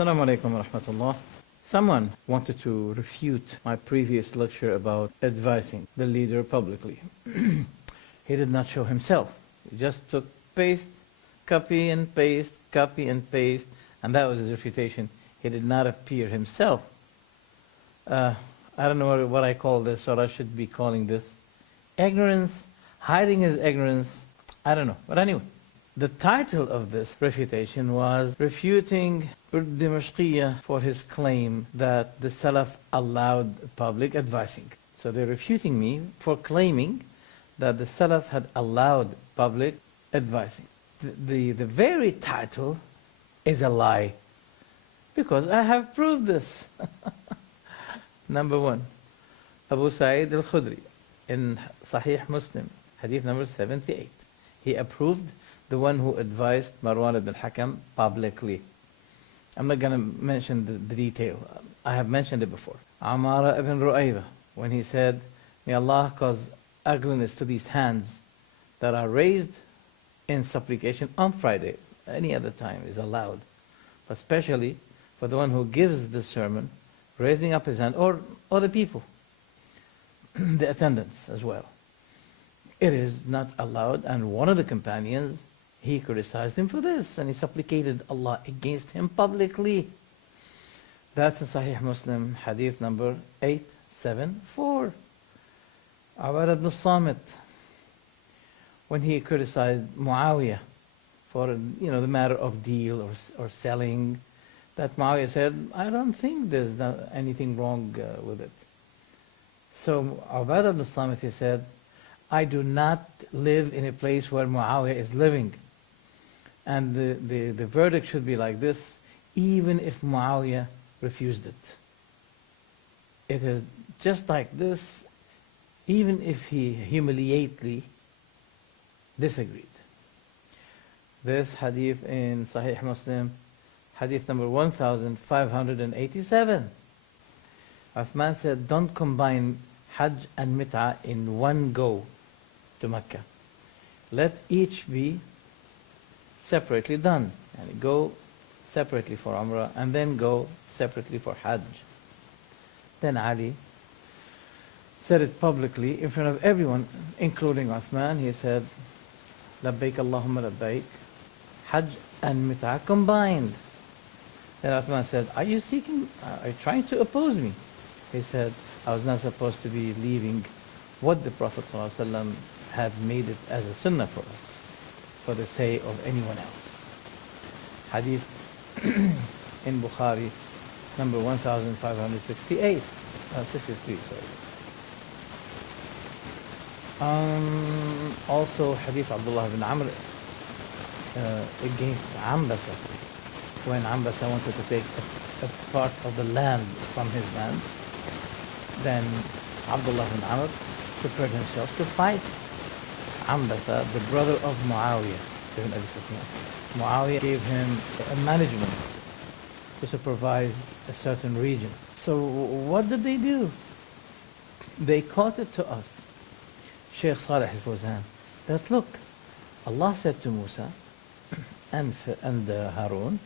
Assalamu alaikum wa rahmatullah. Someone wanted to refute my previous lecture about advising the leader publicly. He did not show himself. He just took paste, copy and paste, and that was his refutation. He did not appear himself. I don't know what I call this, or I should be calling this ignorance, hiding his ignorance. I don't know. But anyway, the title of this refutation was Refuting Dmashqiyya for his claim that the Salaf allowed public advising. So they're refuting me for claiming that the Salaf had allowed public advising. The very title is a lie, because I have proved this. Number one, Abu Sa'id al-Khudri in Sahih Muslim, hadith number 78. He approved the one who advised Marwan ibn al-Hakam publicly. I'm not going to mention the detail. I have mentioned it before. Amara ibn Ru'ayba, when he said, may Allah cause ugliness to these hands that are raised in supplication on Friday. Any other time is allowed. But especially for the one who gives the sermon, raising up his hand, or the people, the attendants as well. It is not allowed, and one of the companions, he criticized him for this, and he supplicated Allah against him publicly. That's in Sahih Muslim, hadith number 874. Awad ibn al-Samit, when he criticized Muawiyah for the matter of deal or selling, that Muawiyah said, I don't think there's anything wrong with it. So Awad ibn al-Samit, he said, I do not live in a place where Muawiyah is living. And the verdict should be like this, even if Muawiyah refused it. It is just like this, even if he humiliately disagreed. This hadith in Sahih Muslim, hadith number 1587. Uthman said, don't combine Hajj and Mit'ah in one go to Mecca. Let each be separately done. And go separately for Umrah and then go separately for Hajj. Then Ali said it publicly in front of everyone, including Uthman. He said, Labbaik Allahumma Labbaik, Hajj and Mit'ah combined. Then Uthman said, are you trying to oppose me? He said, I was not supposed to be leaving what the Prophet ﷺ had made it as a sunnah for us, for the say of anyone else. Hadith in Bukhari, number 1563, sorry. Also Hadith Abdullah ibn Amr against Ambasa, when Ambasa wanted to take a part of the land from his land. Then Abdullah ibn Amr prepared himself to fight Ambasa, the brother of Muawiyah ibn Abi Sufyan. Muawiyah gave him a management to supervise a certain region. So what did they do? They quoted to us Sheikh Salih al-Fawzan that, look, Allah said to Musa and Harun,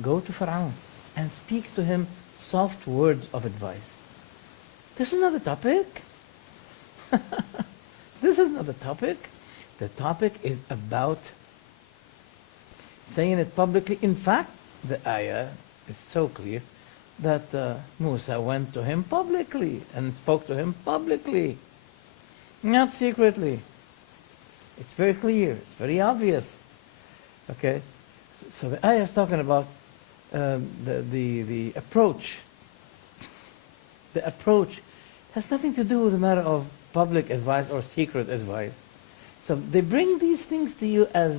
go to Fir'aun and speak to him soft words of advice. This is not the topic. This is not the topic. The topic is about saying it publicly. In fact, the ayah is so clear that Musa went to him publicly and spoke to him publicly, not secretly. It's very clear. It's very obvious. Okay? So the ayah is talking about the approach. The approach has nothing to do with the matter of public advice or secret advice. So they bring these things to you as,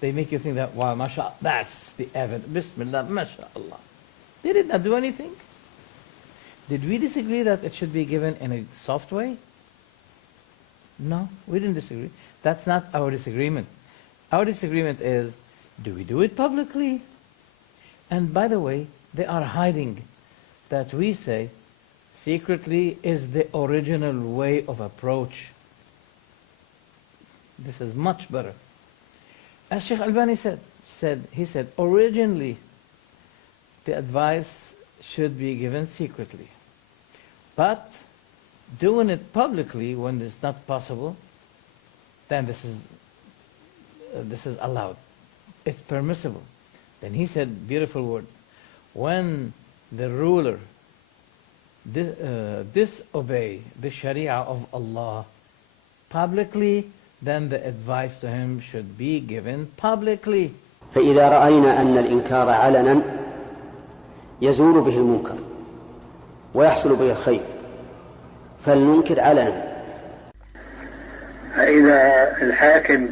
they make you think that, wow, mashallah, that's the evidence. Bismillah, mashallah. They did not do anything. Did we disagree that it should be given in a soft way? No, we didn't disagree. That's not our disagreement. Our disagreement is, do we do it publicly? And by the way, they are hiding that we say secretly is the original way of approach. This is much better. As Sheikh Albani said, he said, originally the advice should be given secretly. But doing it publicly when it's not possible, then this is allowed. It's permissible. Then he said, beautiful word, when the ruler disobey the Sharia of Allah publicly, then the advice to him should be given publicly. فإذا رأينا أن الإنكار علنا يزول به المنكر ويحصل به الخير فلننكر علنا. فإذا الحاكم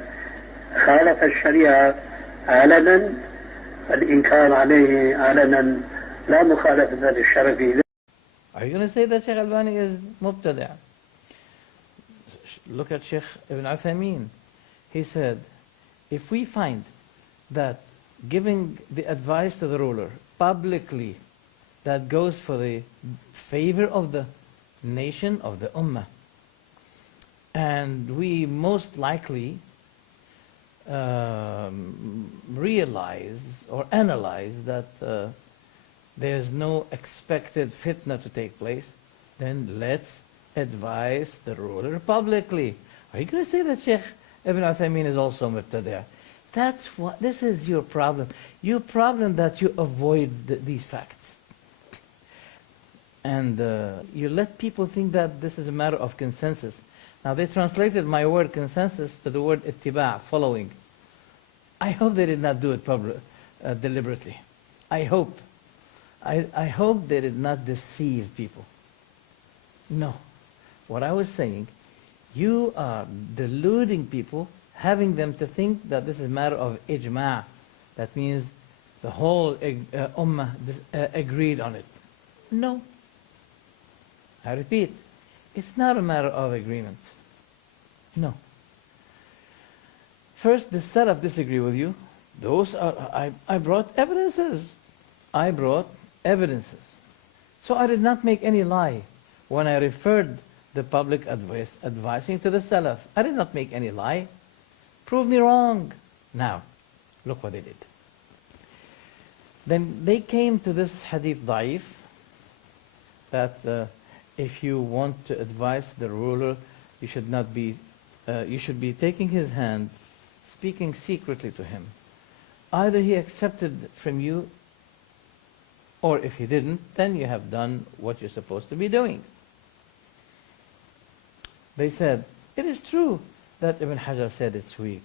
خالف الشريعة علنا الإنكار عليه علنا لا مخالفة للشرع فيه. Are you going to say that Sheikh Albani is mubtada'? Look at Sheikh Ibn Uthaymeen. He said, if we find that giving the advice to the ruler publicly that goes for the favor of the nation, of the ummah, and we most likely realize or analyze that there's no expected fitna to take place, then let's advise the ruler publicly. Are you going to say that Sheikh Ibn Uthaymeen is also mubtada'? This is your problem. Your problem that you avoid these facts. And you let people think that this is a matter of consensus. Now they translated my word consensus to the word ittiba', following. I hope they did not do it deliberately. I hope. I hope they did not deceive people. No. What I was saying, you are deluding people, having them to think that this is a matter of ijma'. That means the whole ummah agreed on it. No. I repeat, it's not a matter of agreement. No. First, the Salaf disagree with you. Those are, I brought evidences. I brought evidences. So I did not make any lie when I referred the public advising to the Salaf. I did not make any lie. Prove me wrong. Now, look what they did. Then they came to this hadith da'if, that if you want to advise the ruler, you should not be, you should be taking his hand, speaking secretly to him. Either he accepted from you, or if he didn't, then you have done what you're supposed to be doing. They said, it is true that Ibn Hajar said it's weak,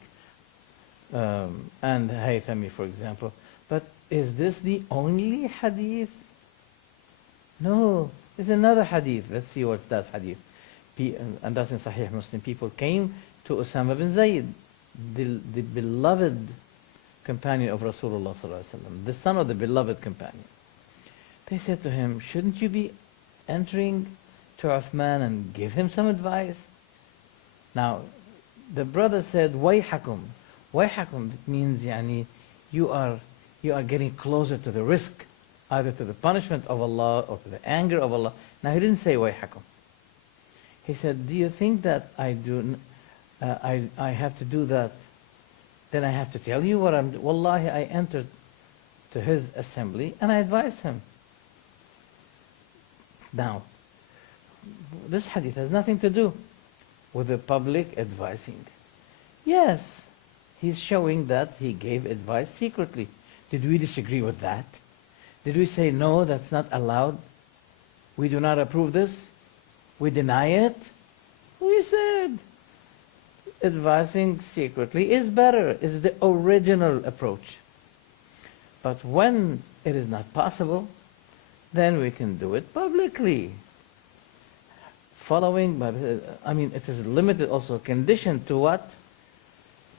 and Haythami, for example, but is this the only hadith? No, there's another hadith. Let's see what's that hadith. And that's in Sahih Muslim. People came to Usama bin Zayd, the beloved companion of Rasulullah sallallahu alaihi wasallam, the son of the beloved companion. They said to him, shouldn't you be entering to Uthman and give him some advice? Now, the brother said, wayhakum. Wayhakum, that means yani, you are getting closer to the risk, either to the punishment of Allah or to the anger of Allah. Now, he didn't say wayhakum. He said, do you think that I have to do that? Then I have to tell you what I'm doing. Wallahi, I entered to his assembly and I advised him. Now, this hadith has nothing to do with the public advising. Yes, he's showing that he gave advice secretly. Did we disagree with that? Did we say, no, that's not allowed? We do not approve this? We deny it? We said, advising secretly is better, is the original approach. But when it is not possible, then we can do it publicly. Following, but it is limited also, conditioned to what?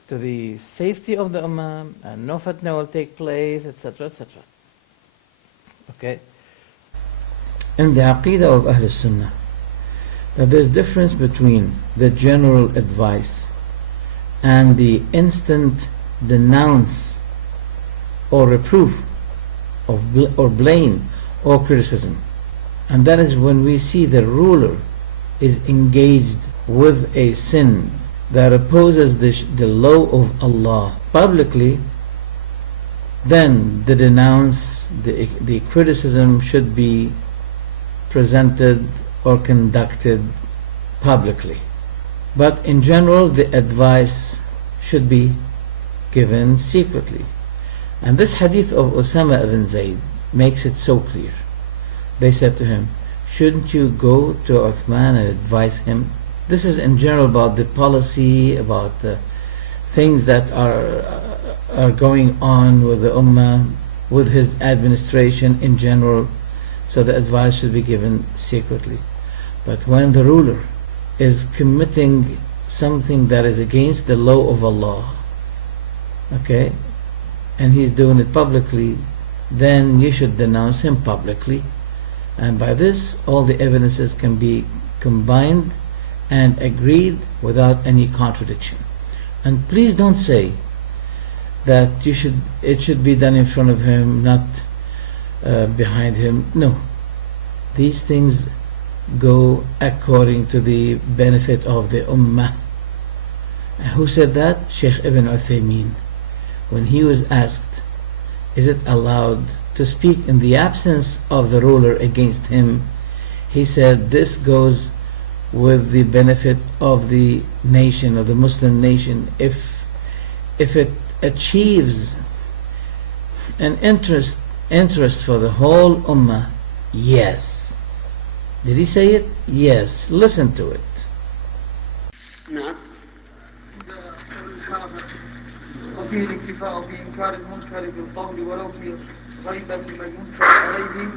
To the safety of the ummah, and no fatna will take place, etc., etc. Okay? In the Aqeedah of Ahl Sunnah, that there's difference between the general advice and the instant denounce or reproof or blame or criticism. And that is when we see the ruler is engaged with a sin that opposes the law of Allah publicly, then the criticism should be presented or conducted publicly. But in general, the advice should be given secretly. And this hadith of Osama ibn Zayd makes it so clear. They said to him, shouldn't you go to Uthman and advise him? This is in general about the policy, about things that are going on with the Ummah, with his administration in general. So the advice should be given secretly. But when the ruler is committing something that is against the law of Allah, okay, and he's doing it publicly, then you should denounce him publicly. And by this, all the evidences can be combined and agreed without any contradiction. And please don't say that it should be done in front of him, not behind him. No. These things go according to the benefit of the Ummah. And who said that? Sheikh Ibn Uthaymeen. When he was asked, is it allowed to speak in the absence of the ruler against him, he said this goes with the benefit of the nation, of the Muslim nation. If it achieves an interest for the whole Ummah, yes. Did he say it? Yes. Listen to it. نعم. وفيه الاكتفاء بإنكار المنكر بالقول ولو في غيبة من ينكر عليه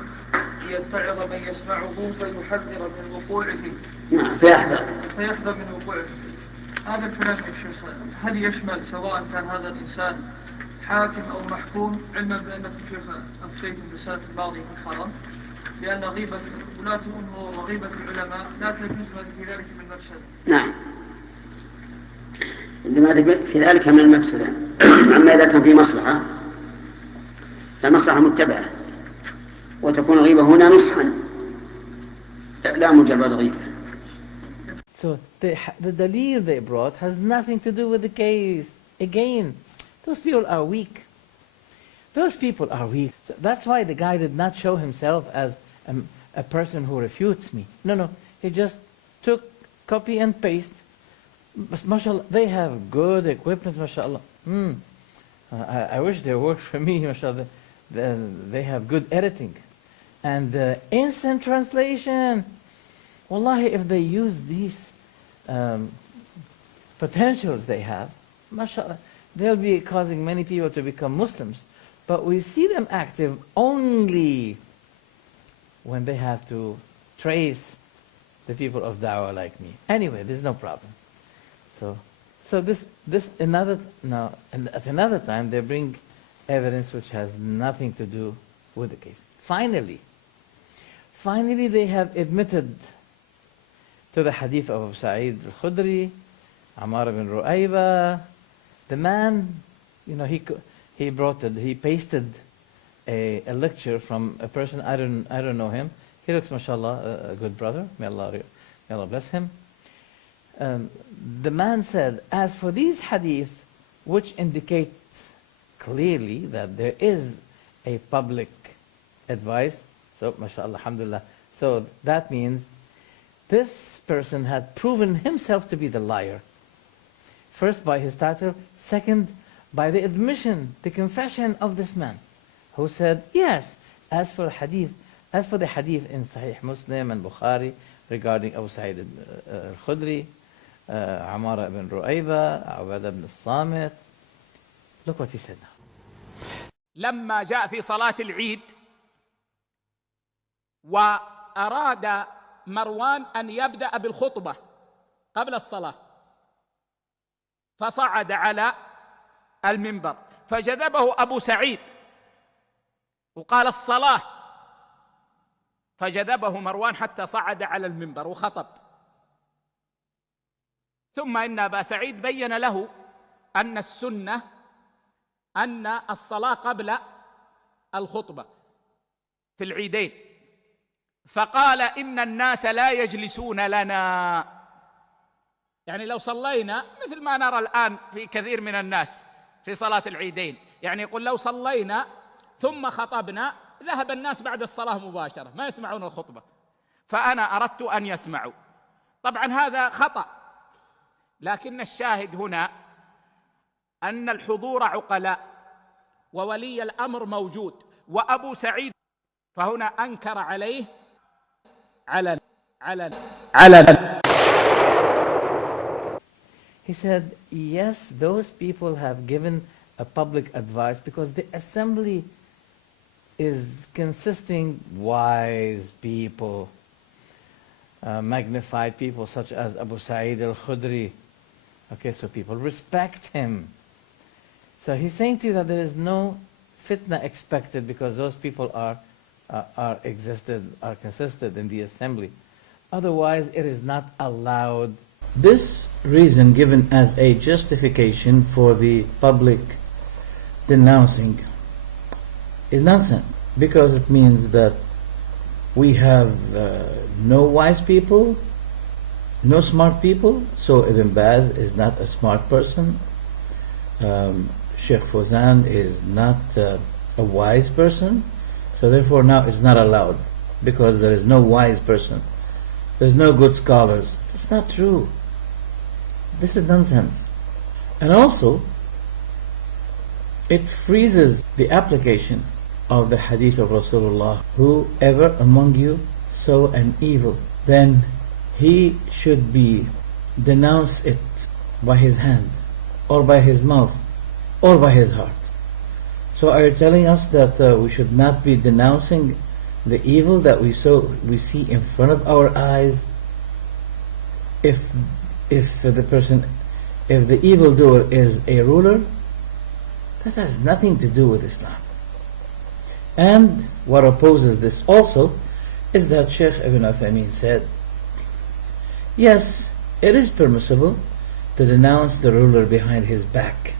ليتعظ من يسمعه فيحذر من وقوعه. نعم. فيحذر من وقوعه. هذا الكلام يا شيخ هل يشمل سواء كان هذا الإنسان حاكم أو محكوم، علما بأنكم شيخ أفتيتم بالسنة الماضية في الحرم لأن غيبة ولاة الأمور وغيبة العلماء لا تجوز في ذلك من المفسدة. نعم. لما في ذلك من المفسدة. أما إذا كان في مصلحة فالمصلحة متبعة، وتكون الغيبة هنا نصحا لا مجرد غيبة. So the dalil they brought has nothing to do with the case. Again, those people are weak. Those people are weak. So that's why the guy did not show himself as a person who refutes me. No. He just took copy and paste. But mashallah, they have good equipment, mashallah. I wish they worked for me, mashallah. They have good editing. And instant translation. Wallahi, if they use these potentials they have, mashallah, they'll be causing many people to become Muslims. But we see them active only when they have to trace the people of da'wah like me. Anyway, there's no problem. So this another now, and at another time they bring evidence which has nothing to do with the case. Finally, they have admitted to the hadith of Abu Sa'id al-Khudri, Ammar ibn Ru'ayba. The man, he pasted a lecture from a person, I don't know him. He looks, mashallah, a good brother. May Allah bless him. The man said, as for these hadith, which indicate clearly that there is a public advice, so mashallah, alhamdulillah, so that means this person had proven himself to be the liar. First by his title, second by the admission, the confession of this man, who said, yes, as for the hadith in Sahih Muslim and Bukhari regarding Abu Sa'id al-Khudri, Ammar ibn Ru'ayba, Ubadah ibn al-Samit. Look what he said now. لما جاء في صلاة العيد وأراد مروان أن يبدأ بالخطبة قبل الصلاة، فصعد على المنبر فجذبه أبو سعيد وقال الصلاة، فجذبه مروان حتى صعد على المنبر وخطب. ثم إن أبا سعيد بين له أن السنة أن الصلاة قبل الخطبة في العيدين، فقال إن الناس لا يجلسون لنا، يعني لو صلينا مثل ما نرى الآن في كثير من الناس في صلاة العيدين يعني يقول لو صلينا ثم خطبنا ذهب الناس بعد الصلاة مباشرة ما يسمعون الخطبة، فأنا أردت أن يسمعوا. طبعا هذا خطأ، لكن الشاهد هنا أن الحضور عقلاء وولي الأمر موجود وأبو سعيد، فهنا أنكر عليه علنا. He said, yes, those people have given a public advice because the assembly is consisting wise people, magnified people such as Abu Sa'id al-Khudri. Okay, so people respect him. So he's saying to you that there is no fitna expected because those people are consistent in the assembly. Otherwise, it is not allowed. This reason given as a justification for the public denouncing is nonsense, because it means that we have no wise people, no smart people. So Ibn Baz is not a smart person. Sheikh Fawzan is not a wise person. So therefore now it's not allowed because there is no wise person. There's no good scholars. That's not true. This is nonsense. And also, it freezes the application of the hadith of Rasulullah. Whoever among you saw an evil, then he should be denounce it by his hand, or by his mouth, or by his heart. So are you telling us that we should not be denouncing the evil that we see in front of our eyes? If the evildoer is a ruler, that has nothing to do with Islam. And what opposes this also is that Sheikh Ibn Uthaymeen said, yes, it is permissible to denounce the ruler behind his back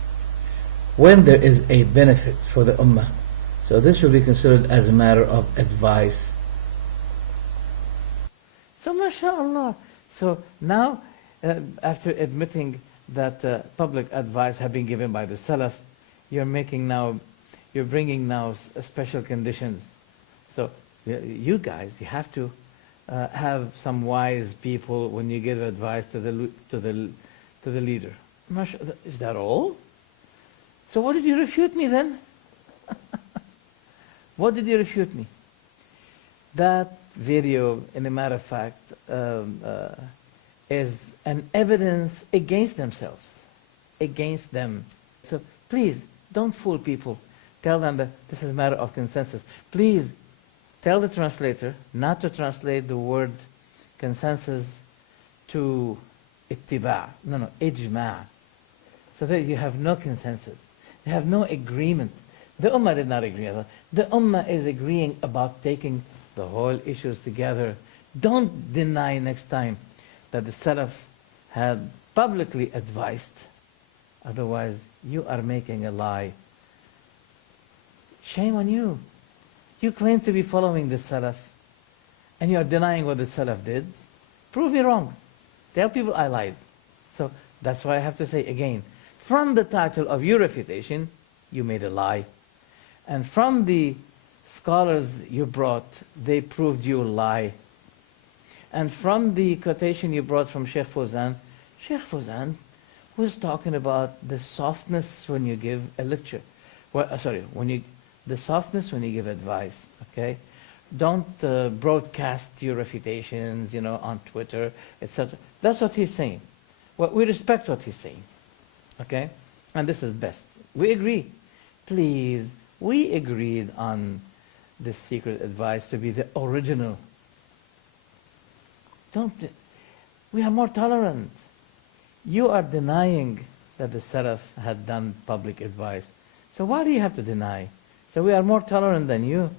when there is a benefit for the ummah. So this will be considered as a matter of advice. So mashallah. So now, after admitting that public advice have been given by the Salaf, you're bringing now special conditions. So you guys, you have to have some wise people when you give advice to the leader. Is that all? So what did you refute me then? What did you refute me? That video, in a matter of fact, is an evidence against themselves, against them. So please, don't fool people. Tell them that this is a matter of consensus. Please, tell the translator not to translate the word consensus to ittiba'. No, ijma'. So that you have no consensus. You have no agreement. The Ummah did not agree. The Ummah is agreeing about taking the whole issues together. Don't deny next time that the Salaf had publicly advised. Otherwise, you are making a lie. Shame on you. You claim to be following the Salaf, and you are denying what the Salaf did. Prove me wrong. Tell people I lied. So that's why I have to say again, from the title of your refutation, you made a lie. And from the scholars you brought, they proved you a lie. And from the quotation you brought from Sheikh Fawzan was talking about the softness when you give a lecture. The softness when you give advice, okay? Don't broadcast your refutations, on Twitter, etc. That's what he's saying. Well, we respect what he's saying, okay? And this is best. We agree. Please, we agreed on this secret advice to be the original. We are more tolerant. You are denying that the Salaf had done public advice. So why do you have to deny? So we are more tolerant than you.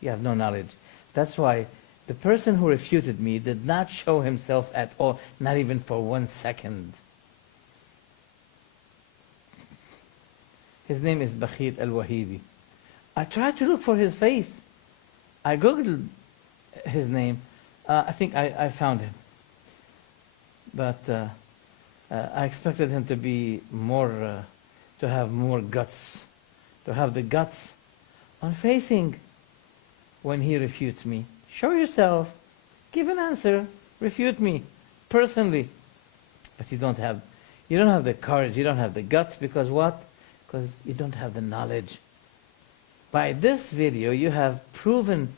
You have no knowledge. That's why the person who refuted me did not show himself at all, not even for 1 second. His name is Bakhit al-Wahibi. I tried to look for his face. I googled his name. I think I found him. But I expected him to be more, to have more guts to have the guts on facing when he refutes me. Show yourself, give an answer, refute me personally. But you don't have the courage, you don't have the guts, because what? Because you don't have the knowledge. By this video, you have proven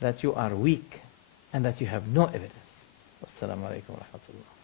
that you are weak and that you have no evidence. Wassalamu alaikum wa rahmatullah.